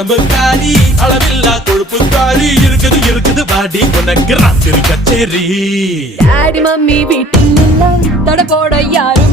உடம்பு காலி அளவில்லா கொழுப்பு காலி இருக்குது இருக்குது பாடி உனக்கு ராத்திரி கச்சேரி டாடி மம்மி வீட்டில் இல்ல தட போட யாரும்